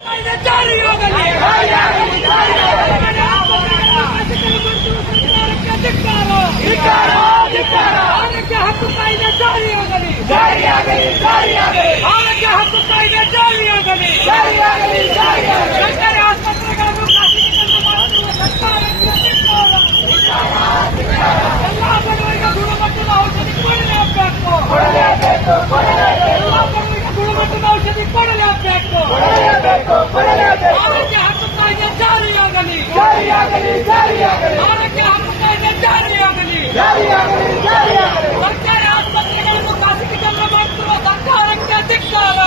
ಜಾರಿಯಾಗಲಿ ಆರೋಗ್ಯ ಹಕ್ಕು ಕಾಯ್ದೆ ಜಾರಿಯಾಗಲಿ ಆರೋಗ್ಯ ಹಕ್ಕು ಕಾಯ್ದೆ ಜಾರಿಯಾಗಲಿ ಸರ್ಕಾರಿ ಆಸ್ಪತ್ರೆಗಳನ್ನು ಖಾಸಗೀಕರಣ ಮಾಡುತ್ತಿರುವ ಸರ್ಕಾರಕ್ಕೆ ಎಲ್ಲಾ ಬಡವರಿಗೆ ಗುಣಮಟ್ಟದ ಔಷಧಿ ಕೊಡಲೇಬೇಕು ಎಲ್ಲಾ ಬಡವರಿಗೆ ಗುಣಮಟ್ಟದ ಔಷಧಿ ಕೊಡಲೇಬೇಕು ಆರೋಗ್ಯ ಹಕ್ಕು ಕಾಯ್ದೆ ಜಾರಿಯಾಗಲಿ ಆರೋಗ್ಯ ಹಕ್ಕು ಕಾಯ್ದೆ ಜಾರಿಯಾಗಲಿ ಸರ್ಕಾರಿ ಆಸ್ಪತ್ರೆಗಳನ್ನು ಖಾಸಗೀಕರಣ ಮಾಡುತ್ತಿರುವ ಸರ್ಕಾರಕ್ಕೆ ಧಿಕ್ಕಾರ